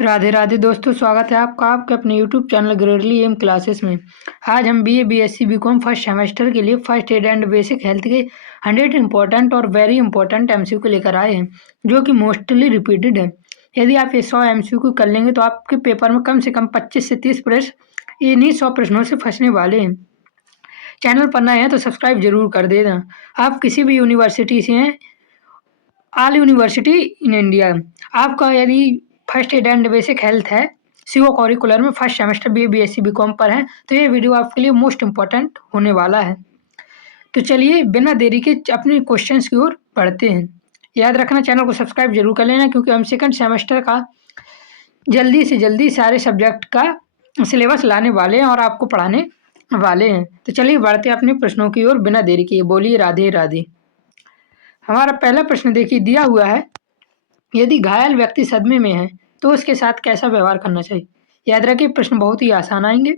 राधे राधे दोस्तों, स्वागत है आपका आपके अपने YouTube channel Gradely M classes में। आज हम BA BSc BCom first semester के लिए first aid and basic health के 100 इंपॉर्टेंट और वेरी इंपॉर्टेंट एमसीक्यू लेकर आए हैं, जो कि मोस्टली रिपीटेड है। यदि आप ये 100 एमसीक्यू कर लेंगे तो आपके पेपर में कम से कम 25 से 30 प्रश्न इन्हीं 100 प्रश्नों से फंसने वाले हैं। चैनल पर नए हैं तो सब्सक्राइब जरूर कर देना। आप किसी भी यूनिवर्सिटी से हैं, ऑल यूनिवर्सिटी इन इंडिया, आपका यदि first aid and basic health है, सीओ करिकुलर में first semester BA BSc BCom पर है, तो ये वीडियो आपके लिए मोस्ट इम्पोर्टेंट होने वाला है। तो चलिए बिना देरी के अपने क्वेश्चंस की ओर बढ़ते हैं। याद रखना, चैनल को सब्सक्राइब जरूर कर लेना, क्योंकि हम सेकंड सेमेस्टर का जल्दी से जल्दी सारे सब्जेक्ट का सिलेबस लाने वाले हैं और आपको पढ़ाने वाले हैं। तो चलिए बढ़ते हैं अपने प्रश्नों की ओर बिना देरी के। बोलिए राधे राधे। हमारा पहला प्रश्न देखिए, दिया हुआ है, यदि घायल व्यक्ति सदमे में है तो उसके साथ कैसा व्यवहार करना चाहिए। याद रखिए, प्रश्न बहुत ही आसान आएंगे,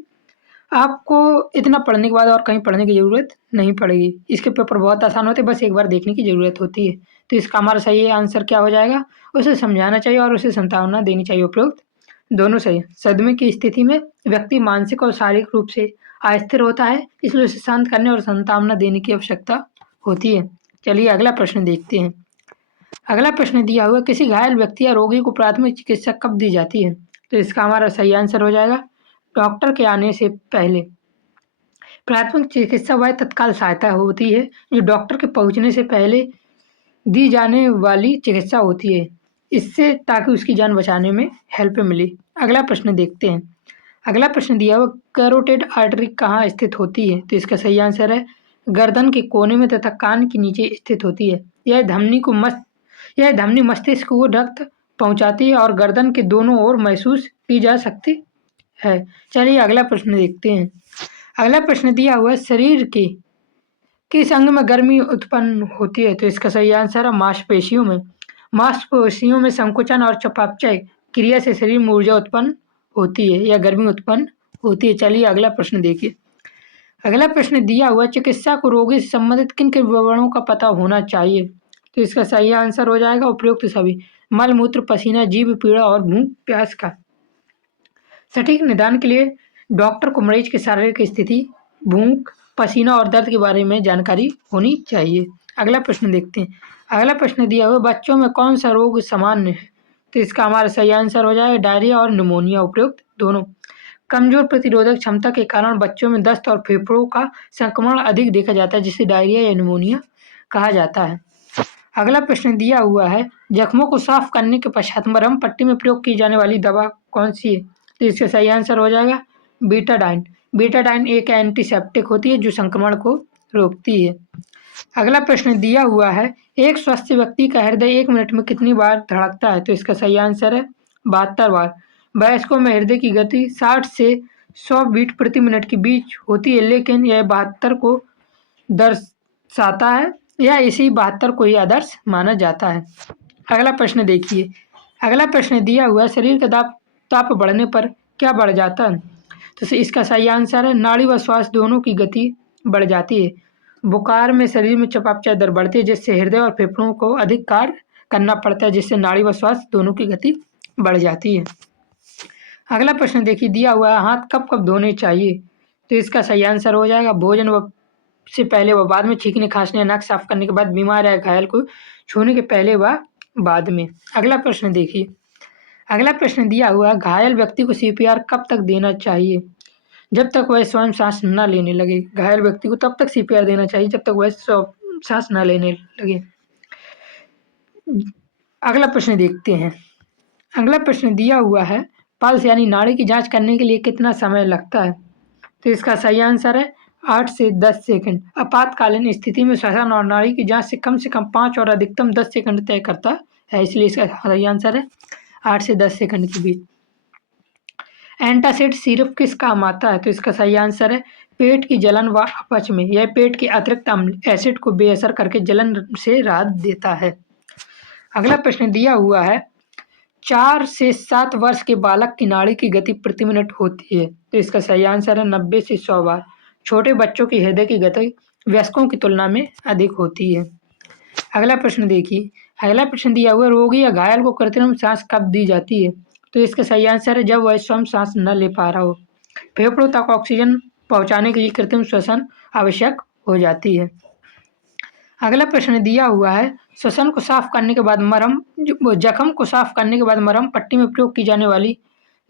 आपको इतना पढ़ने के बाद और कहीं पढ़ने की ज़रूरत नहीं पड़ेगी। इसके पेपर बहुत आसान होते हैं, बस एक बार देखने की ज़रूरत होती है। तो इसका हमारा सही आंसर क्या हो जाएगा, उसे समझाना चाहिए और उसे सांत्वना देनी चाहिए। उपरोक्त दोनों सही। सदमे की स्थिति में व्यक्ति मानसिक और शारीरिक रूप से अस्थिर होता है, इसलिए उसे शांत करने और सांत्वना देने की आवश्यकता होती है। चलिए अगला प्रश्न देखते हैं। अगला प्रश्न दिया हुआ, किसी घायल व्यक्ति या रोगी को प्राथमिक चिकित्सा कब दी जाती है। तो इसका हमारा सही आंसर हो जाएगा डॉक्टर के आने से पहले। प्राथमिक चिकित्सा वह तत्काल सहायता होती है जो डॉक्टर के पहुंचने से पहले दी जाने वाली चिकित्सा होती है, इससे ताकि उसकी जान बचाने में हेल्प मिले। अगला प्रश्न देखते हैं। अगला प्रश्न दिया हुआ, कैरोटिड आर्टरी कहाँ स्थित होती है। तो इसका सही आंसर है गर्दन के कोने में तथा कान के नीचे स्थित होती है। यह धमनी मस्तिष्क को रक्त पहुंचाती है और गर्दन के दोनों ओर महसूस की जा सकती है। चलिए अगला प्रश्न देखते हैं। अगला प्रश्न दिया हुआ है, शरीर के किस अंग में गर्मी उत्पन्न होती है। तो इसका सही आंसर है मांसपेशियों में। मांसपेशियों में संकुचन और चयापचय क्रिया से शरीर में ऊर्जा उत्पन्न होती है या गर्मी उत्पन्न होती है। चलिए अगला प्रश्न देखिए। अगला प्रश्न दिया हुआ, चिकित्सा को रोगी से संबंधित किन किन विवरणों का पता होना चाहिए। तो इसका सही आंसर हो जाएगा उपयुक्त सभी। मल मूत्र पसीना जीभ पीड़ा और भूख प्यास का। सटीक निदान के लिए डॉक्टर को मरीज की शारीरिक स्थिति, भूख, पसीना और दर्द के बारे में जानकारी होनी चाहिए। अगला प्रश्न देखते हैं। अगला प्रश्न दिया हुआ, बच्चों में कौन सा रोग सामान्य है। तो इसका हमारा सही आंसर हो जाएगा डायरिया और निमोनिया। उपयुक्त दोनों। कमजोर प्रतिरोधक क्षमता के कारण बच्चों में दस्त और फेफड़ों का संक्रमण अधिक देखा जाता है, जिसे डायरिया या निमोनिया कहा जाता है। अगला प्रश्न दिया हुआ है, जख्मों को साफ करने के पश्चात मरहम पट्टी में प्रयोग की जाने वाली दवा कौन सी है। तो इसका सही आंसर हो जाएगा बीटाडाइन। बीटाडाइन एक एंटीसेप्टिक होती है जो संक्रमण को रोकती है। अगला प्रश्न दिया हुआ है, एक स्वस्थ व्यक्ति का हृदय 1 मिनट में कितनी बार धड़कता है। तो इसका सही आंसर है 72 बार। वयस्कों में हृदय की गति 60 से 100 बीट प्रति मिनट के बीच होती है, लेकिन यह 72 को दर्शाता है या इसी 72 को ही आदर्श माना जाता है। अगला प्रश्न देखिए। अगला प्रश्न दिया हुआ है, शरीर का ताप बढ़ने पर क्या बढ़ जाता है। तो इसका सही आंसर है नाड़ी व श्वास दोनों की गति बढ़ जाती है। बुखार में शरीर में चयापचय दर बढ़ती है, जिससे हृदय और फेफड़ों को अधिक कार्य करना पड़ता है, जिससे नाड़ी व श्वास दोनों की गति बढ़ जाती है। अगला प्रश्न देखिए, दिया हुआ है, हाथ कब कब धोने चाहिए। तो इसका सही आंसर हो जाएगा भोजन व से पहले व बाद में, छींकने खांसने या नाक साफ करने के बाद, बीमार या घायल को छूने के पहले व बाद में। अगला प्रश्न देखिए। अगला प्रश्न दिया हुआ, घायल व्यक्ति को सीपीआर कब तक देना चाहिए। जब तक वह स्वयं सांस न लेने लगे। घायल व्यक्ति को तब तक सीपीआर देना चाहिए जब तक वह सांस न लेने लगे। अगला प्रश्न देखते हैं। अगला प्रश्न दिया हुआ है, पल्स यानी नाड़ी की जांच करने के लिए कितना समय लगता है। तो इसका सही आंसर है 8 से 10 सेकंड। आपातकालीन स्थिति में श्वसन और नाड़ी की जांच से कम 5 और अधिकतम 10 सेकंड तय करता है, इसलिए इसका सही आंसर है 8 से 10 सेकंड के बीच। एंटासिड सिरप किस काम आता है। तो इसका सही आंसर है पेट की जलन व अपच में। यह पेट के अतिरिक्त अम्ल एसिड को बेअसर करके जलन से राहत देता है। अगला प्रश्न दिया हुआ है, 4 से 7 वर्ष के बालक की नाड़ी की गति प्रति मिनट होती है। तो इसका सही आंसर है 90 से 100 बार। छोटे बच्चों की हृदय की गति वयस्कों की तुलना में अधिक होती है। अगला प्रश्न देखिए। अगला प्रश्न दिया हुआ, रोगी या घायल को कृत्रिम सांस कब दी जाती है। तो इसका सही आंसर है जब वह स्वयं सांस न ले पा रहा हो। फेफड़ों तक ऑक्सीजन पहुंचाने के लिए कृत्रिम श्वसन आवश्यक हो जाती है। अगला प्रश्न दिया हुआ है, श्वसन को साफ करने के बाद जख्म को साफ करने के बाद मरहम पट्टी में प्रयोग की जाने वाली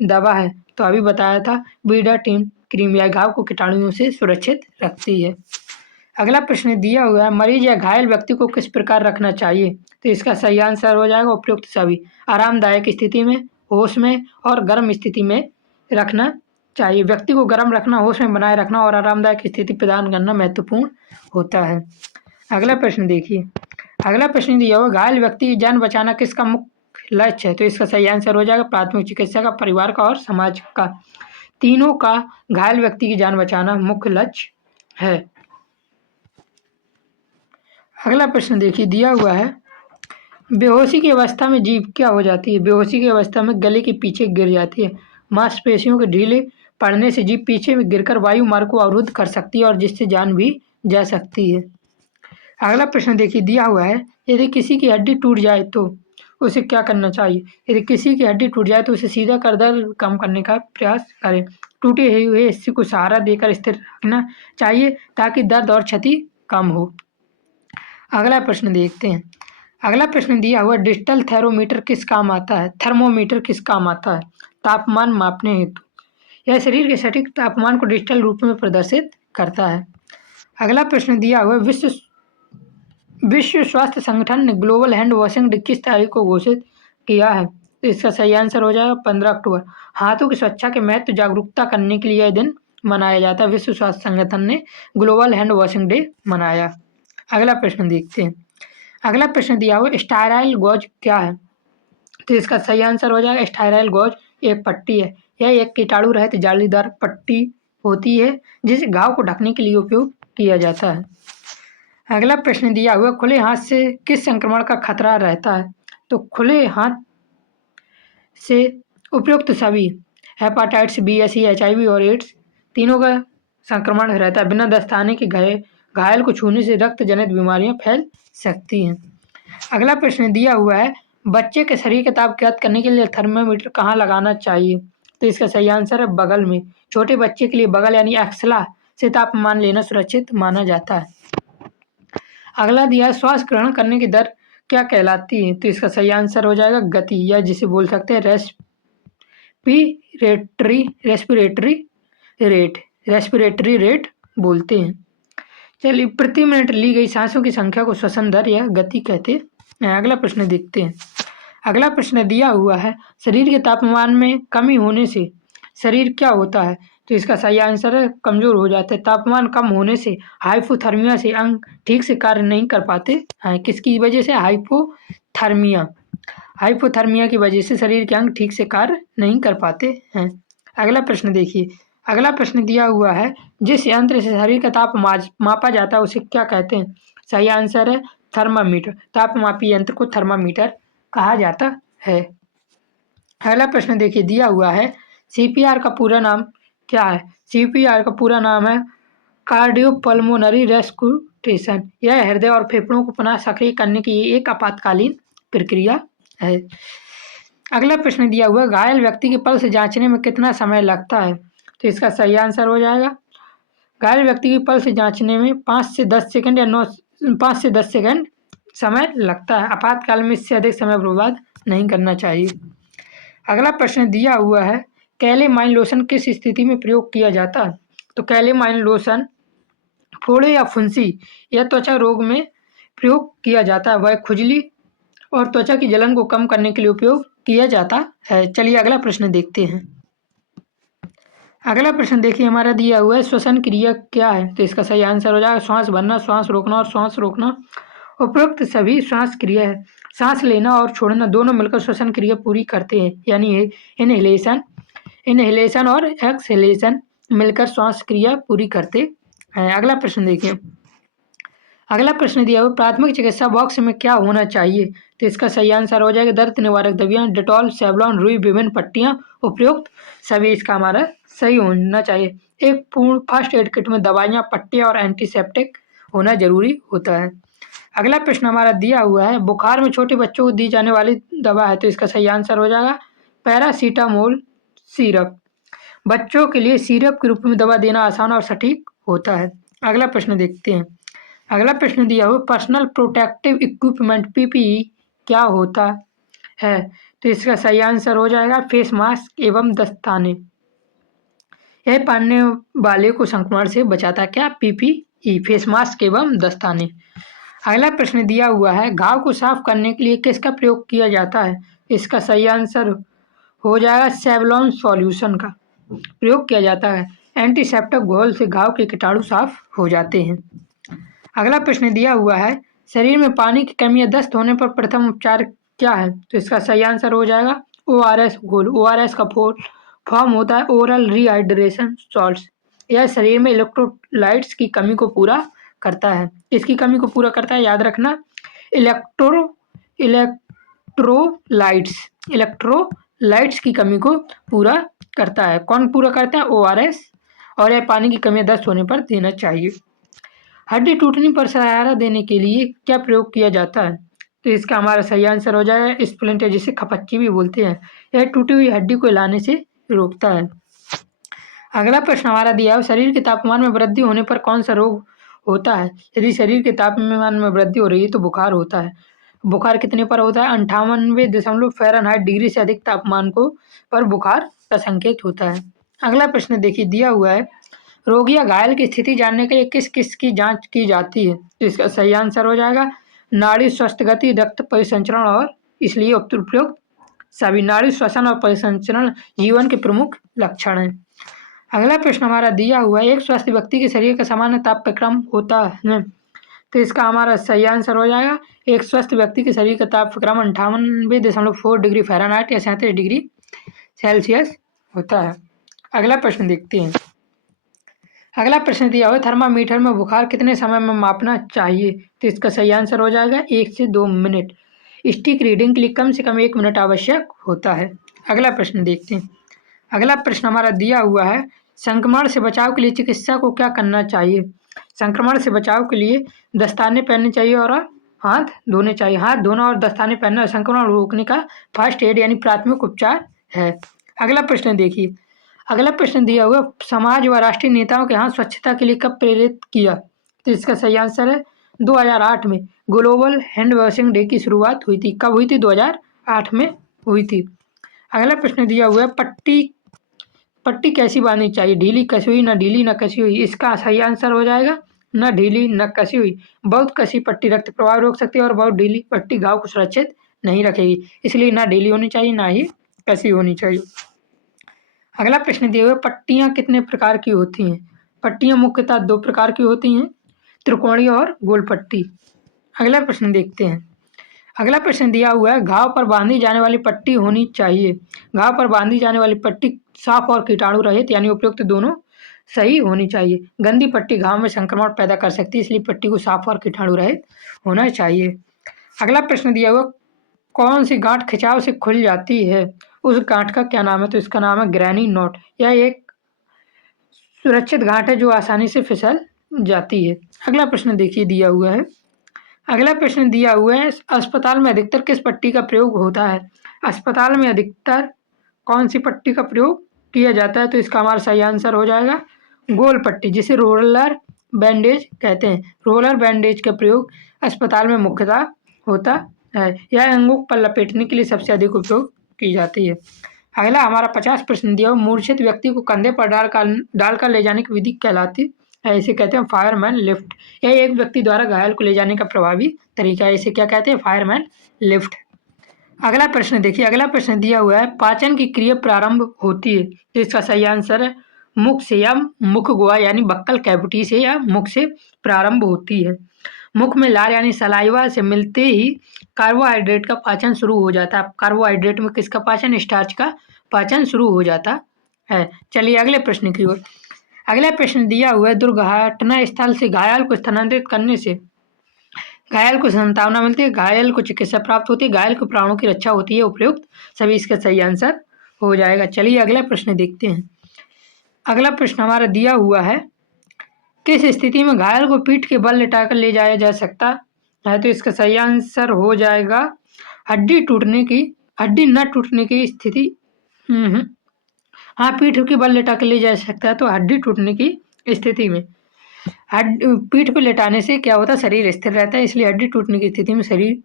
दवा है। तो अभी बताया था बीडाटीन क्रीम, या घाव को कीटाणुओं से सुरक्षित रखती है। अगला प्रश्न दिया हुआ है, मरीज या घायल व्यक्ति को किस प्रकार रखना चाहिए। तो इसका सही आंसर हो जाएगा उपयुक्त सभी। आरामदायक स्थिति में, होश में और गर्म स्थिति में रखना चाहिए। व्यक्ति को गर्म रखना, होश में बनाए रखना और आरामदायक स्थिति प्रदान करना महत्वपूर्ण होता है। अगला प्रश्न देखिए, अगला प्रश्न दिया हुआ, घायल व्यक्ति की जान बचाना किसका मुख्य लक्ष्य है। तो इसका सही आंसर हो जाएगा प्राथमिक चिकित्सा का, परिवार का और समाज का। तीनों का घायल व्यक्ति की जान बचाना मुख्य लक्ष्य है। अगला प्रश्न देखिए, दिया हुआ है, बेहोशी की अवस्था में जीभ क्या हो जाती है। बेहोशी की अवस्था में गले के पीछे गिर जाती है। मांसपेशियों के ढीले पड़ने से जीभ पीछे में गिरकर वायु मार्ग को अवरुद्ध कर सकती है और जिससे जान भी जा सकती है। अगला प्रश्न देखिए, दिया हुआ है, यदि किसी की हड्डी टूट जाए तो उसे क्या करना चाहिए। यदि किसी की हड्डी टूट जाए तो उसे सीधा कर दर्द कम करने का प्रयास करें। टूटे हुए हिस्से को सहारा देकर स्थिर रखना चाहिए ताकि दर्द और क्षति कम हो। अगला प्रश्न देखते हैं। अगला प्रश्न दिया हुआ, डिजिटल थर्मोमीटर किस काम आता है। थर्मोमीटर किस काम आता है। तापमान मापने हेतु। यह शरीर के सटीक तापमान को डिजिटल रूप में प्रदर्शित करता है। अगला प्रश्न दिया हुआ, विश्व स्वास्थ्य संगठन ने ग्लोबल हैंड वॉशिंग डे किस तारीख को घोषित किया है। तो इसका सही आंसर हो जाएगा 15 अक्टूबर। हाथों की स्वच्छता के महत्व जागरूकता करने के लिए यह दिन मनाया जाता है। विश्व स्वास्थ्य संगठन ने ग्लोबल हैंड वॉशिंग डे मनाया। अगला प्रश्न देखते हैं। अगला प्रश्न दिया हुआ, स्टाइराइल गॉज क्या है। तो इसका सही आंसर हो जाएगा स्टाइराइल गॉज एक पट्टी है। यह एक कीटाणु रहित जालीदार पट्टी होती है जिसे घाव को ढकने के लिए उपयोग किया जाता है। अगला प्रश्न दिया हुआ, खुले हाथ से किस संक्रमण का खतरा रहता है। तो खुले हाथ से उपयुक्त सभी, हेपाटाइटिस बी, एसई, HIV और एड्स तीनों का संक्रमण रहता है। बिना दस्ताने के घायल को छूने से रक्त जनित बीमारियां फैल सकती हैं। अगला प्रश्न दिया हुआ है, बच्चे के शरीर का ताप ज्ञात करने के लिए थर्मामीटर कहाँ लगाना चाहिए। तो इसका सही आंसर है बगल में। छोटे बच्चे के लिए बगल यानी एक्सला से तापमान लेना सुरक्षित माना जाता है। अगला दिया है, श्वास ग्रहण करने की दर क्या कहलाती है। तो इसका सही आंसर हो जाएगा गति, या जिसे बोल सकते हैं रेस्पिरेटरी रेट बोलते हैं। चलिए, प्रति मिनट ली गई सांसों की संख्या को श्वसन दर या गति कहते हैं। अगला प्रश्न देखते हैं। अगला प्रश्न दिया हुआ है, शरीर के तापमान में कमी होने से शरीर क्या होता है। तो इसका सही आंसर है कमजोर हो जाता है। तापमान कम होने से हाइपोथर्मिया से अंग ठीक से कार्य नहीं कर पाते हैं। किसकी वजह से। हाइपोथर्मिया की वजह से शरीर के अंग ठीक से कार्य नहीं कर पाते हैं। अगला प्रश्न देखिए। अगला प्रश्न दिया हुआ है, जिस यंत्र से शरीर का ताप मापा जाता है उसे क्या कहते हैं। सही आंसर है थर्मामीटर। तापमापी यंत्र को थर्मामीटर कहा जाता है। अगला प्रश्न देखिए, दिया हुआ है, CPR का पूरा नाम क्या है। CPR का पूरा नाम है कार्डियोपल्मोनरी रेस्कुटेशन। यह हृदय और फेफड़ों को पुनः सक्रिय करने की एक आपातकालीन प्रक्रिया है। अगला प्रश्न दिया हुआ, घायल व्यक्ति के पल्स जांचने में कितना समय लगता है। तो इसका सही आंसर हो जाएगा, घायल व्यक्ति की पल्स जांचने में 5 से 10 सेकंड या 5 से 10 सेकंड समय लगता है। आपातकाल में इससे अधिक समय बर्बाद नहीं करना चाहिए। अगला प्रश्न दिया हुआ है, कैलेमाइन लोशन किस स्थिति में प्रयोग किया जाता है। तो कैलेमाइन लोशन फोड़े या फुंसी या त्वचा रोग में प्रयोग किया जाता है। वह खुजली और त्वचा की जलन को कम करने के लिए उपयोग किया जाता है। चलिए अगला प्रश्न देखते हैं। अगला प्रश्न देखिए, हमारा दिया हुआ है, श्वसन क्रिया क्या है। तो इसका सही आंसर हो जाएगा श्वास भरना, श्वास रोकना और श्वास रोकना। उपरोक्त सभी श्वास क्रिया है। सांस लेना और छोड़ना दोनों मिलकर श्वसन क्रिया पूरी करते हैं, यानी इनहेलेशन और एक्सहेलेशन मिलकर श्वास क्रिया पूरी करते हैं। अगला प्रश्न देखिए। अगला प्रश्न दिया हुआ, प्राथमिक चिकित्सा बॉक्स में क्या होना चाहिए। तो इसका सही आंसर हो जाएगा दर्द निवारक दवाइयाँ, डेटॉल, सेवलॉन, रुई, विभिन्न पट्टियाँ, उपयुक्त सभी इसका हमारा सही होना चाहिए। एक पूर्ण फर्स्ट एड किट में दवाइयाँ, पट्टियाँ और एंटीसेप्टिक होना जरूरी होता है। अगला प्रश्न हमारा दिया हुआ है, बुखार में छोटे बच्चों को दी जाने वाली दवा है। तो इसका सही आंसर हो जाएगा पैरासीटामोल सिरप। बच्चों के लिए सिरप के रूप में दवा देना आसान और सटीक होता है। अगला प्रश्न देखते हैं। अगला प्रश्न दिया हुआ पर्सनल प्रोटेक्टिव इक्विपमेंट पीपीई क्या होता है? तो इसका सही आंसर हो जाएगा फेस मास्क एवं दस्ताने। यह पहनने वाले को संक्रमण से बचाता है। क्या? पीपीई, फेस मास्क एवं दस्ताने। अगला प्रश्न दिया हुआ है घाव को साफ करने के लिए किसका प्रयोग किया जाता है? इसका सही आंसर हो जाएगा सेवलॉन सॉल्यूशन का प्रयोग किया जाता है। एंटीसेप्टिक घोल से घाव के कीटाणु साफ हो जाते हैं। अगला प्रश्न दिया हुआ है शरीर में पानी की कमी या दस्त होने पर प्रथम उपचार क्या है? तो इसका सही आंसर हो जाएगा ओआरएस घोल। ओआरएस का फॉर्म होता है ओरल रिहाइड्रेशन सॉल्ट्स। यह शरीर में इलेक्ट्रोलाइट्स की कमी को पूरा करता है। इसकी कमी को पूरा करता है, याद रखना, इलेक्ट्रोलाइट्स की कमी को पूरा करता है। कौन पूरा करता है? ओआरएस। और यह पानी की कमी दस्त होने पर देना चाहिए। हड्डी टूटने पर सहारा देने के लिए क्या प्रयोग किया जाता है? तो इसका हमारा सही आंसर हो जाएगा स्प्लिंटर, जिसे खपच्ची भी बोलते हैं। यह टूटी हुई हड्डी को हिलाने से रोकता है। अगला प्रश्न हमारा दिया है शरीर के तापमान में वृद्धि होने पर कौन सा रोग होता है? यदि शरीर के तापमान में वृद्धि हो रही है तो बुखार होता है। बुखार कितने पर होता है? 98.0 फ़ारेनहाइट डिग्री से अधिक तापमान को पर बुखार का संकेत होता है। अगला प्रश्न देखिए दिया हुआ है रोगी या घायल की स्थिति जानने के लिए किस किस की जांच की जाती है? तो इसका सही आंसर हो जाएगा नाड़ी स्वस्थ गति, रक्त परिसंचरण और इसलिए उपयुक्त सभी। नाड़ी श्वसन और परिसंचरण जीवन के प्रमुख लक्षण हैं। अगला प्रश्न हमारा दिया हुआ है एक स्वस्थ व्यक्ति के शरीर का सामान्य तापक्रम होता है। तो इसका हमारा सही आंसर हो जाएगा एक स्वस्थ व्यक्ति के शरीर का तापक्रम 98.4 डिग्री फ़ारेनहाइट या 37 डिग्री सेल्सियस होता है। अगला प्रश्न देखते हैं। अगला प्रश्न दिया हुआ है थर्मामीटर में बुखार कितने समय में मापना चाहिए? तो इसका सही आंसर हो जाएगा 1 से 2 मिनट। स्टिक रीडिंग के लिए कम से कम 1 मिनट आवश्यक होता है। अगला प्रश्न देखते हैं। अगला प्रश्न हमारा दिया हुआ है संक्रमण से बचाव के लिए चिकित्सा को क्या करना चाहिए? संक्रमण से बचाव के लिए दस्ताने पहनने चाहिए और हाथ धोने चाहिए। हाथ धोना और दस्ताने पहनना संक्रमण रोकने का फर्स्ट एड यानी प्राथमिक उपचार है। अगला प्रश्न देखिए। अगला प्रश्न दिया हुआ समाज व राष्ट्रीय नेताओं के हाथ स्वच्छता के लिए कब प्रेरित किया? तो इसका सही आंसर है 2008 में ग्लोबल हैंड वॉशिंग डे की शुरुआत हुई थी। कब हुई थी? 2008 में हुई थी। अगला प्रश्न दिया हुआ है पट्टी कैसी बांधनी चाहिए? ढीली कसी हुई, न ढीली न कसी हुई। इसका सही आंसर हो जाएगा न ढीली न कसी हुई। बहुत कसी पट्टी रक्त प्रवाह रोक सकती है और बहुत ढीली पट्टी घाव को सुरक्षित नहीं रखेगी, इसलिए ना ढीली होनी चाहिए ना ही कसी होनी चाहिए। अगला प्रश्न दिया हुआ पट्टियाँ कितने प्रकार की होती हैं? पट्टियाँ मुख्यतः 2 प्रकार की होती हैं, त्रिकोणीय और गोल पट्टी। अगला प्रश्न देखते हैं। अगला प्रश्न दिया हुआ है घाव पर बांधी जाने वाली पट्टी होनी चाहिए। घाव पर बांधी जाने वाली पट्टी साफ और कीटाणु रहित यानी उपयुक्त दोनों सही होनी चाहिए। गंदी पट्टी घाव में संक्रमण पैदा कर सकती है, इसलिए पट्टी को साफ और कीटाणु रहित होना चाहिए। अगला प्रश्न दिया हुआ कौन सी गांठ खिंचाव से खुल जाती है? उस गांठ का क्या नाम है? तो इसका नाम है ग्रैनी नॉट। यह एक सुरक्षित गांठ है जो आसानी से फिसल जाती है। अगला प्रश्न देखिए दिया हुआ है। अगला प्रश्न दिया हुआ है अस्पताल में अधिकतर किस पट्टी का प्रयोग होता है? अस्पताल में अधिकतर कौन सी पट्टी का प्रयोग किया जाता है? तो इसका हमारा सही आंसर हो जाएगा गोल पट्टी, जिसे रोलर बैंडेज कहते हैं। रोलर बैंडेज का प्रयोग अस्पताल में मुख्यतः होता है। यह अंगों पर लपेटने के लिए सबसे अधिक उपयोग की जाती है। अगला हमारा 50 प्रश्न दिया मूर्छित व्यक्ति को कंधे पर डालकर ले जाने की विधि कहलाती है। इसे कहते हैं फायरमैन लिफ्ट। यह एक व्यक्ति द्वारा घायल को ले जाने का प्रभावी तरीका है। इसे क्या कहते हैं? Fireman lift. अगला प्रश्न देखिए। अगला प्रश्न दिया हुआ है पाचन की क्रिया प्रारंभ होती है। तो इसका सही आंसर है मुख से या मुख गुहा यानी बक्कल कैविटी से या मुख से प्रारंभ होती है। मुख में लार यानी सलाइवा से मिलते ही कार्बोहाइड्रेट का पाचन शुरू हो जाता है। कार्बोहाइड्रेट में किसका पाचन? स्टार्च का पाचन शुरू हो जाता है। चलिए अगले प्रश्न की ओर। अगला प्रश्न दिया हुआ है दुर्घटना स्थल से घायल को स्थानांतरित करने से घायल को सांत्वना मिलती है, घायल को चिकित्सा प्राप्त होती है, घायल को प्राणों की रक्षा होती है, उपयुक्त सभी इसका सही आंसर हो जाएगा। चलिए अगला प्रश्न देखते हैं। अगला प्रश्न हमारा दिया हुआ है किस स्थिति में घायल को पीठ के बल लिटाकर ले जाया जा सकता है? तो इसका सही आंसर हो जाएगा हड्डी न टूटने की स्थिति हाँ, पीठ के बल लेटा के ले जा सकता है, तो हड्डी टूटने की स्थिति में पीठ पे लेटाने से क्या होता है, शरीर स्थिर रहता है, इसलिए हड्डी टूटने की स्थिति में शरीर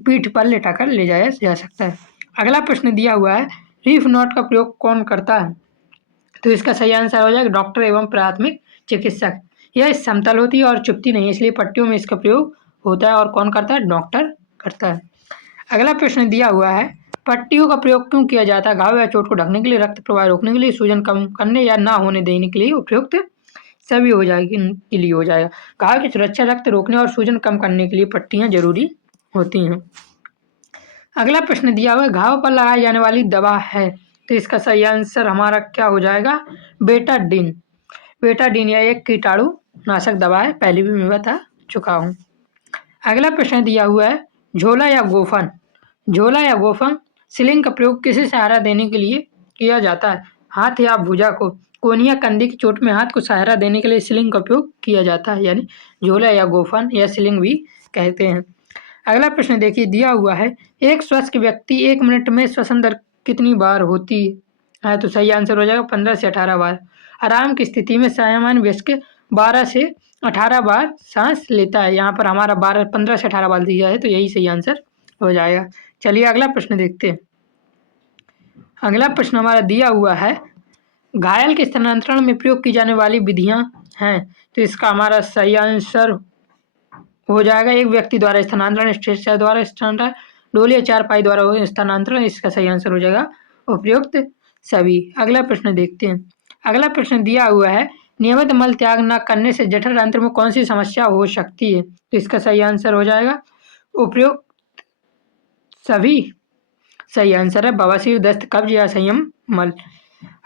पीठ पर लेटाकर ले जाया जा सकता है। अगला प्रश्न दिया हुआ है, रीफ नॉट का प्रयोग कौन करता है? तो इसका सही आंसर हो जाएगा डॉक्टर एवं प्राथमिक चिकित्सक। यह समतल होती है और चुभती नहीं है, इसलिए पट्टियों में इसका प्रयोग होता है और कौन करता है? डॉक्टर करता है। अगला प्रश्न दिया हुआ है, पट्टियों का प्रयोग क्यों किया जाता है? घाव या चोट को ढकने के लिए, रक्त प्रवाह रोकने के लिए, सूजन कम करने या ना होने देने के लिए, उपयुक्त सभी हो जाएगी के लिए हो जाएगा। घाव की सुरक्षा, रक्त रोकने और सूजन कम करने के लिए पट्टियां जरूरी होती हैं। अगला प्रश्न दिया हुआ है, घाव पर लगाई जाने वाली दवा है, तो इसका सही आंसर हमारा क्या हो जाएगा? बेटाडीन। बेटाडीन यह एक कीटाणु नाशक दवा है, पहले भी मैं बता चुका हूँ। अगला प्रश्न दिया हुआ है, झोला या गोफन। झोला या गोफन स्लिंग का प्रयोग किसे सहारा देने के लिए किया जाता है? हाथ या भुजा को। कोहनी या कंधे की चोट में हाथ को सहारा देने के लिए स्लिंग का उपयोग किया जाता है, यानी झोला या गोफन या स्लिंग भी कहते हैं। अगला प्रश्न देखिए, दिया हुआ है, एक स्वस्थ व्यक्ति 1 मिनट में श्वसन दर कितनी बार होती है? तो सही आंसर हो जाएगा 15 से 18 बार। आराम की स्थिति में सामान्य व्यस्क 12 से 18 बार सांस लेता है, यहाँ पर हमारा 15 से 18 बार दिया है, तो यही सही आंसर हो जाएगा। चलिए अगला प्रश्न देखते हैं। अगला प्रश्न हमारा दिया हुआ है, घायल के स्थानांतरण में प्रयोग की जाने वाली विधियां हैं, तो इसका हमारा सही आंसर हो जाएगा एक व्यक्ति द्वारा स्थानांतरण, स्ट्रेचर द्वारा स्थानांतरण, डोली या चारपाई द्वारा स्थानांतरण, इसका सही आंसर हो जाएगा उपयुक्त सभी। अगला प्रश्न देखते हैं। अगला प्रश्न दिया हुआ है, नियमित मल त्याग न करने से जठर तंत्र में कौन सी समस्या हो सकती है? तो इसका सही आंसर हो जाएगा उपयुक्त सभी। सही आंसर है बवासीर, दस्त, कब्ज या संयम मल।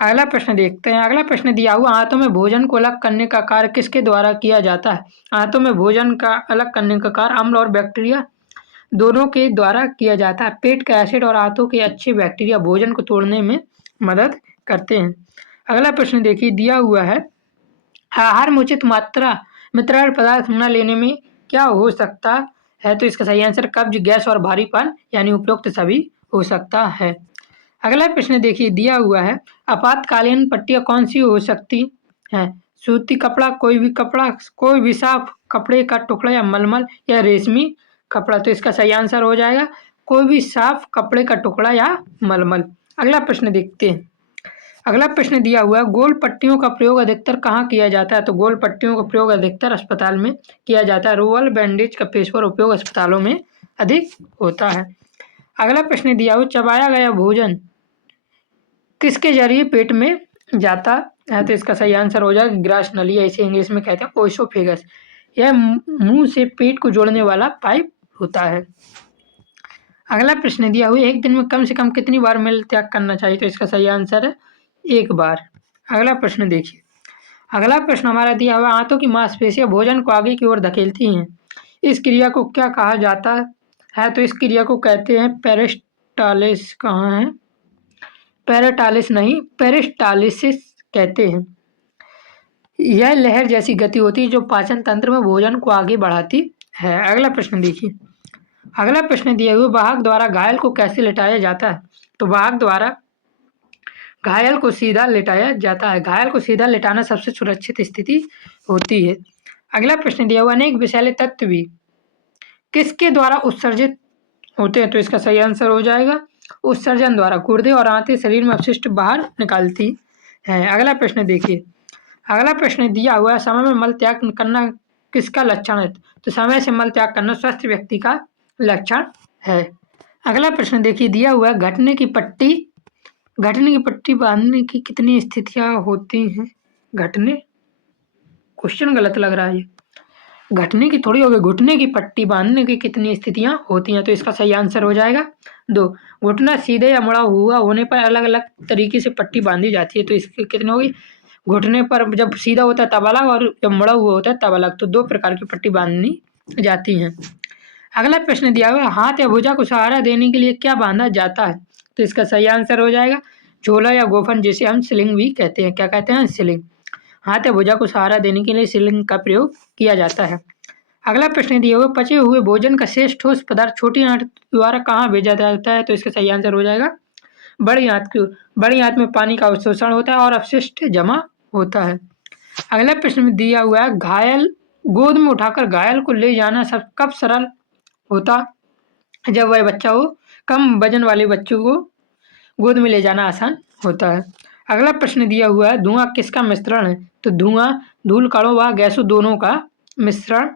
अगला प्रश्न देखते हैं। अगला प्रश्न दिया हुआ, आंतों में भोजन को अलग करने का कार्य किसके द्वारा किया जाता है? आंतों में भोजन का अलग करने का कार्य अम्ल और बैक्टीरिया दोनों के द्वारा किया जाता है। पेट का एसिड और आंतों के अच्छे बैक्टीरिया भोजन को तोड़ने में मदद करते हैं। अगला प्रश्न देखिए, दिया हुआ है, आहार में उचित मात्रा में तरल पदार्थ न लेने में क्या हो सकता है? तो इसका सही आंसर कब्ज, गैस और भारीपन, यानी उपयुक्त सभी हो सकता है। अगला प्रश्न देखिए, दिया हुआ है, आपातकालीन पट्टियां कौन सी हो सकती हैं? सूती कपड़ा, कोई भी साफ कपड़े का टुकड़ा या मलमल या रेशमी कपड़ा। तो इसका सही आंसर हो जाएगा कोई भी साफ कपड़े का टुकड़ा या मलमल। अगला प्रश्न देखते हैं। अगला प्रश्न दिया हुआ है, गोल पट्टियों का प्रयोग अधिकतर कहाँ किया जाता है? तो गोल पट्टियों का प्रयोग अधिकतर अस्पताल में किया जाता है। रोल बैंडेज का पेशेवर उपयोग अस्पतालों में अधिक होता है। अगला प्रश्न दिया हुआ, चबाया गया भोजन किसके जरिए पेट में जाता है? तो इसका सही आंसर हो जाएगा ग्रास नली, इसे इंग्लिश में कहते हैं ओइसोफेगस। यह मुंह से पेट को जोड़ने वाला पाइप होता है। अगला प्रश्न दिया हुआ, एक दिन में कम से कम कितनी बार मल त्याग करना चाहिए? तो इसका सही आंसर है 1 बार। अगला प्रश्न देखिए। अगला प्रश्न हमारा दिया हुआ, आंतों की मांसपेशियां भोजन को आगे की ओर धकेलती हैं, इस क्रिया को क्या कहा जाता है? तो इस क्रिया को कहते हैं पेरिस्टालिस। कहाँ है? पेरिटालिस नहीं, पेरिस्टालिसिस कहते हैं। यह लहर जैसी गति होती है जो पाचन तंत्र में भोजन को आगे बढ़ाती है। अगला प्रश्न देखिए। अगला प्रश्न दिया हुआ, वाहक द्वारा घायल को कैसे लेटाया जाता है? तो वाहक द्वारा घायल को सीधा लेटाया जाता है। घायल को सीधा लेटाना सबसे सुरक्षित स्थिति होती है। अगला प्रश्न दिया हुआ, अनेक विषैले तत्व भी किसके द्वारा उत्सर्जित होते हैं? तो इसका सही आंसर हो जाएगा उत्सर्जन द्वारा। गुर्दे और आंतें शरीर में अपशिष्ट बाहर निकालती हैं। अगला प्रश्न देखिए। अगला प्रश्न दिया हुआ है, समय में मल त्याग करना किसका लक्षण है? तो समय से मल त्याग करना स्वस्थ व्यक्ति का लक्षण है। अगला प्रश्न देखिए, दिया हुआ है, घटने की पट्टी बांधने की कितनी स्थितियां होती हैं? क्वेश्चन गलत लग रहा है, घटने की थोड़ी होगी, घुटने की पट्टी बांधने की कितनी स्थितियां होती हैं? तो इसका सही आंसर हो जाएगा 2। घुटना सीधे या मुड़ा हुआ होने पर अलग अलग तरीके से पट्टी बांधी जाती है, तो इसकी कितनी होगी? घुटने पर जब सीधा होता है तब अलग, और जब मुड़ा हुआ होता है तब अलग, तो 2 प्रकार की पट्टी बांधनी जाती हैं। अगला प्रश्न दिया हुआ है, हाथ या भुजा को सहारा देने के लिए क्या बांधा जाता है? तो इसका सही आंसर हो जाएगा झोला या गोफन, जिसे हम स्लिंग भी कहते हैं। क्या कहते हैं? स्लिंग। हाथ या भुजा को सहारा देने के लिए स्लिंग का प्रयोग किया जाता है। अगला प्रश्न दिया हुआ, पचे हुए भोजन का शेष ठोस पदार्थ छोटी आंत द्वारा कहाँ भेजा जाता है? तो इसका सही आंसर हो जाएगा बड़ी आंत में पानी का अवशोषण होता है और अपशिष्ट जमा होता है। अगला प्रश्न में दिया हुआ है, गोद में उठाकर घायल को ले जाना कब सरल होता? जब वह बच्चा हो। कम वजन वाले बच्चों को गोद में ले जाना आसान होता है। अगला प्रश्न दिया हुआ है, धुआं किसका मिश्रण है? तो धुआं धूल कणों व गैसों दोनों का मिश्रण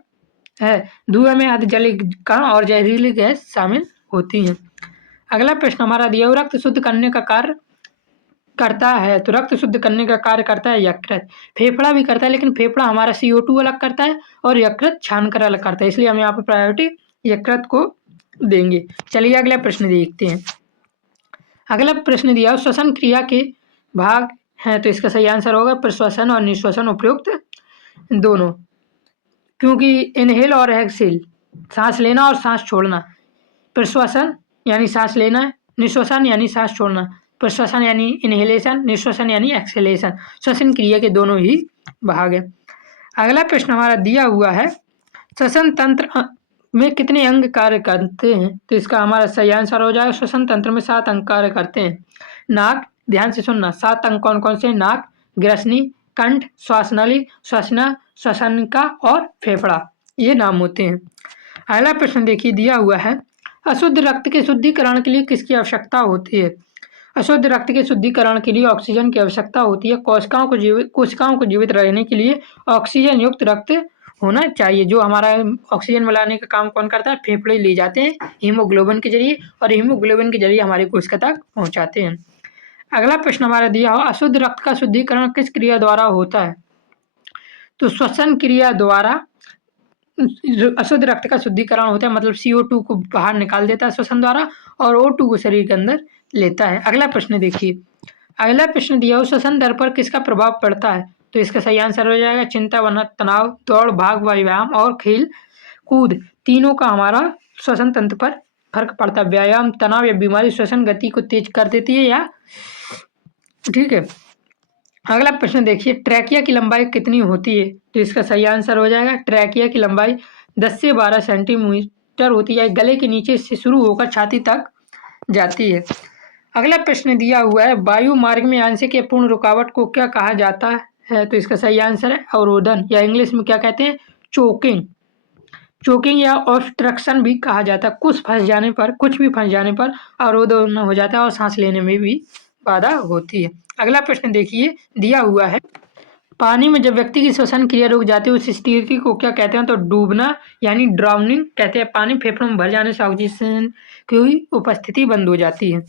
है। धुएं में अर्धजलीय कण और जहरीली गैस शामिल होती हैं। अगला प्रश्न हमारा दिया हुआ, रक्त शुद्ध करने का कार्य करता है। तो रक्त शुद्ध करने का कार्य करता है यकृत। फेफड़ा भी करता है, लेकिन फेफड़ा हमारा CO2 अलग करता है और यकृत छानकर अलग करता है, इसलिए हम यहाँ पर प्रायोरिटी यकृत को देंगे। चलिए अगला प्रश्न देखते हैं। अगला प्रश्न दिया, श्वसन क्रिया के भाग हैं, तो इसका सही आंसर होगा प्रश्वसन और निश्वसन उपयुक्त दोनों, क्योंकि इनहेल और एक्सहेल सांस लेना और सांस छोड़ना, प्रश्वसन यानी सांस लेना, निश्वसन यानी सांस छोड़ना, प्रश्वसन यानी इनहेलेशन, निश्वसन यानी एक्सहेलेशन, श्वसन क्रिया के दोनों ही भाग हैं। अगला प्रश्न हमारा दिया हुआ है, श्वसन तंत्र में कितने अंग कार्य करते हैं? तो इसका हमारा सही आंसर हो जाएगा, श्वसन तंत्र में 7 अंग कार्य करते हैं। नाक, ध्यान से सुनना, 7 अंग कौन कौन से? नाक, ग्रसनी, कंठ, श्वासनली, श्वसना, श्वसनिका और फेफड़ा, ये नाम होते हैं। अगला प्रश्न देखिए, दिया हुआ है, अशुद्ध रक्त के शुद्धिकरण के लिए किसकी आवश्यकता होती है? अशुद्ध रक्त के शुद्धिकरण के लिए ऑक्सीजन की आवश्यकता होती है। कोशिकाओं को जीवित रहने के लिए ऑक्सीजन युक्त रक्त होना चाहिए। जो हमारा ऑक्सीजन मिलाने का काम कौन करता है? फेफड़े ले जाते हैं हीमोग्लोबिन के जरिए, और हीमोग्लोबिन के जरिए हमारी कोशिका तक पहुंचाते हैं। अगला प्रश्न हमारा दिया हो, अशुद्ध रक्त का शुद्धिकरण किस क्रिया द्वारा होता है? तो श्वसन क्रिया द्वारा अशुद्ध रक्त का शुद्धिकरण होता है, मतलब CO2 को बाहर निकाल देता है श्वसन द्वारा और O2 को शरीर के अंदर लेता है। अगला प्रश्न देखिए, अगला प्रश्न दिया हो, श्वसन दर पर किसका प्रभाव पड़ता है? तो इसका सही आंसर हो जाएगा चिंता, वरना तनाव, दौड़, भाग, व्यायाम और खेल कूद, तीनों का हमारा श्वसन तंत्र पर फर्क पड़ता है। व्यायाम, तनाव या बीमारी श्वसन गति को तेज कर देती है या ठीक है। अगला प्रश्न देखिए, ट्रैकिया की लंबाई कितनी होती है? तो इसका सही आंसर हो जाएगा, ट्रैकिया की लंबाई 10 से 12 सेंटीमीटर होती है। गले के नीचे से शुरू होकर छाती तक जाती है। अगला प्रश्न दिया हुआ है, वायु मार्ग में आंशिक या पूर्ण रुकावट को क्या कहा जाता है? तो इसका सही आंसर है अवरोधन, या इंग्लिश में क्या कहते हैं? चोकिंग या ऑब्स्ट्रक्शन भी कहा जाता है। कुछ भी फंस जाने पर अवरोधन हो जाता है और सांस लेने में भी बाधा होती है। अगला प्रश्न देखिए, दिया हुआ है, पानी में जब व्यक्ति की श्वसन क्रिया रुक जाती है उस स्थिति को क्या कहते हैं? तो डूबना यानी ड्राउनिंग कहते हैं। पानी फेफड़ों में भर जाने से ऑक्सीजन की उपस्थिति बंद हो जाती है।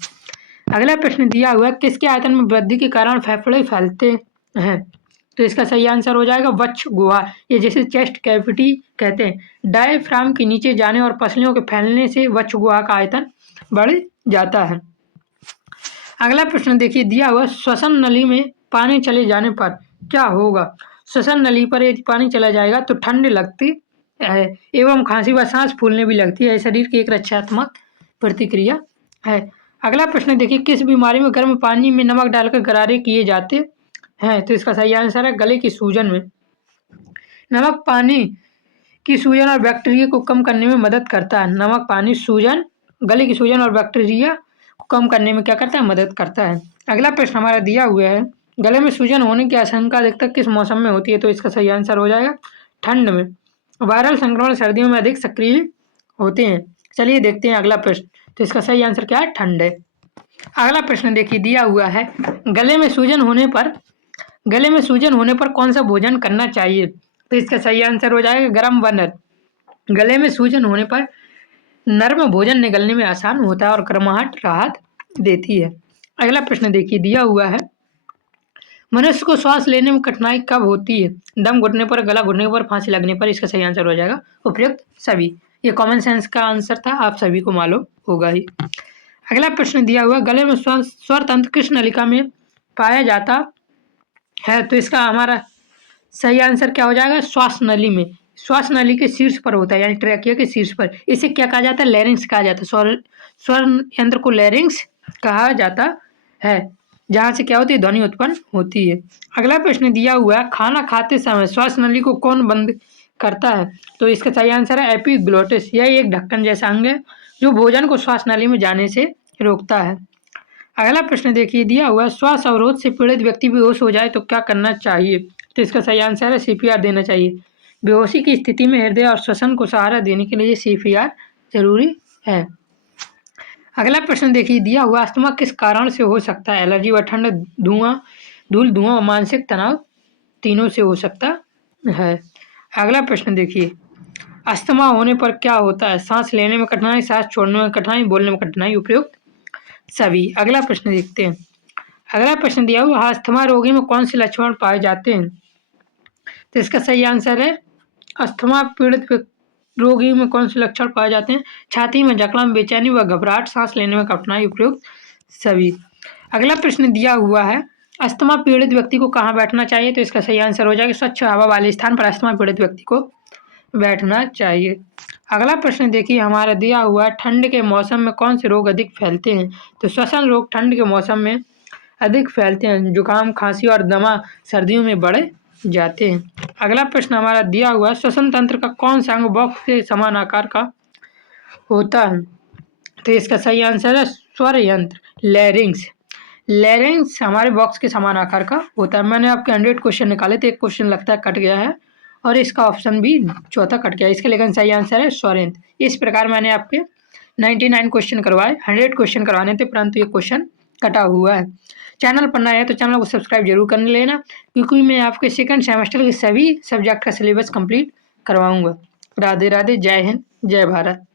अगला प्रश्न दिया हुआ है, किसके आयतन में वृद्धि के कारण फेफड़े फैलते हैं? तो इसका सही आंसर हो जाएगा वक्ष गुहा, ये जैसे चेस्ट कैविटी कहते हैं। डायफ्राम के नीचे जाने और पसलियों के फैलने से वक्ष गुहा का आयतन बढ़ जाता है। अगला प्रश्न देखिए, दिया हुआ, श्वसन नली में पानी चले जाने पर क्या होगा? श्वसन नली पर यदि पानी चला जाएगा तो ठंड लगती है एवं खांसी व सांस फूलने भी लगती है। शरीर की एक रक्षात्मक प्रतिक्रिया है। अगला प्रश्न देखिए, किस बीमारी में गर्म पानी में नमक डालकर गरारे किए जाते हैं? तो इसका सही आंसर है गले की सूजन में। नमक पानी की सूजन और बैक्टीरिया को कम करने में मदद करता है। नमक पानी गले की सूजन और बैक्टीरिया को कम करने में क्या करता है? मदद करता है। अगला प्रश्न हमारा दिया हुआ है, गले में सूजन होने की आशंका अधिकतर किस मौसम में होती है? तो इसका सही आंसर हो जाएगा ठंड में। वायरल संक्रमण सर्दियों में अधिक सक्रिय होते हैं। चलिए देखते हैं अगला प्रश्न। तो इसका सही आंसर क्या है? ठंड है। अगला प्रश्न देखिए, दिया हुआ है, गले में सूजन होने पर कौन सा भोजन करना चाहिए? तो इसका सही आंसर हो जाएगा गर्म व नर्म। गले में सूजन होने पर नर्म भोजन निगलने में आसान होता है और गर्माहट राहत देती है। अगला प्रश्न देखिए, दिया हुआ है, मनुष्य को श्वास लेने में कठिनाई कब होती है? दम घुटने पर, गला घुटने पर, फांसी लगने पर। इसका सही आंसर हो जाएगा उपयुक्त सभी। ये कॉमन सेंस का आंसर था, आप सभी को मालूम होगा ही। अगला प्रश्न दिया हुआ, गले में स्वर तंत्र किस नलिका में पाया जाता है? तो इसका हमारा सही आंसर क्या हो जाएगा? श्वास नली में। श्वास नली के शीर्ष पर होता है, यानी ट्रैकिया के शीर्ष पर। इसे क्या कहा जाता है? लैरिंक्स कहा जाता है। स्वर यंत्र को लैरिंक्स कहा जाता है, जहाँ से क्या होती है? ध्वनि उत्पन्न होती है। अगला प्रश्न दिया हुआ है, खाना खाते समय श्वास नली को कौन बंद करता है? तो इसका सही आंसर है एपिग्लोटिस। यह एक ढक्कन जैसा अंग है जो भोजन को श्वास नली में जाने से रोकता है। अगला प्रश्न देखिए, दिया हुआ है श्वास अवरोध से पीड़ित व्यक्ति बेहोश हो जाए तो क्या करना चाहिए? तो इसका सही आंसर है सीपीआर देना चाहिए। बेहोशी की स्थिति में हृदय और श्वसन को सहारा देने के लिए सीपीआर जरूरी है। अगला प्रश्न देखिए, दिया हुआ अस्थमा किस कारण से हो सकता है? एलर्जी व ठंड, धूल, और मानसिक तनाव तीनों से हो सकता है। अगला प्रश्न देखिए, अस्थमा होने पर क्या होता है? सांस लेने में कठिनाई, सांस छोड़ने में कठिनाई, बोलने में कठिनाई, उपयुक्त सभी। अगला प्रश्न देखते हैं। अगला प्रश्न दिया हुआ, अस्थमा रोगी में कौन से लक्षण पाए जाते हैं? तो इसका सही आंसर है अस्थमा पीड़ित रोगी में कौन से लक्षण पाए जाते हैं? छाती में जकड़न, बेचैनी व घबराहट, सांस लेने में कठिनाई, उपयुक्त सभी। अगला प्रश्न दिया हुआ है, अस्थमा पीड़ित व्यक्ति को कहाँ बैठना चाहिए? तो इसका सही आंसर हो जाएगा स्वच्छ हवा वाले स्थान पर अस्थमा पीड़ित व्यक्ति को बैठना चाहिए। अगला प्रश्न देखिए, हमारा दिया हुआ ठंड के मौसम में कौन से रोग अधिक फैलते हैं? तो श्वसन रोग ठंड के मौसम में अधिक फैलते हैं। जुकाम, खांसी और दमा सर्दियों में बढ़े जाते हैं। अगला प्रश्न हमारा दिया हुआ है, श्वसन तंत्र का कौन सा अंग बॉक्स के समान आकार का होता है? तो इसका सही आंसर है स्वर यंत्र, लैरिंग्स। लैरिंग्स हमारे बॉक्स के समान आकार का होता है। मैंने आपके 100 क्वेश्चन निकाले थे, एक क्वेश्चन लगता है कट गया है और इसका ऑप्शन भी चौथा कट गया। इसका लेकिन सही आंसर है स्वर यंत्र। इस प्रकार मैंने आपके 99 क्वेश्चन करवाए, 100 क्वेश्चन करवाने थे, परंतु ये क्वेश्चन कटा हुआ है। चैनल पर नया है तो चैनल को सब्सक्राइब जरूर कर लेना, क्योंकि मैं आपके सेकंड सेमेस्टर के सभी सब्जेक्ट का सिलेबस कंप्लीट करवाऊंगा। राधे राधे, जय हिंद, जय भारत।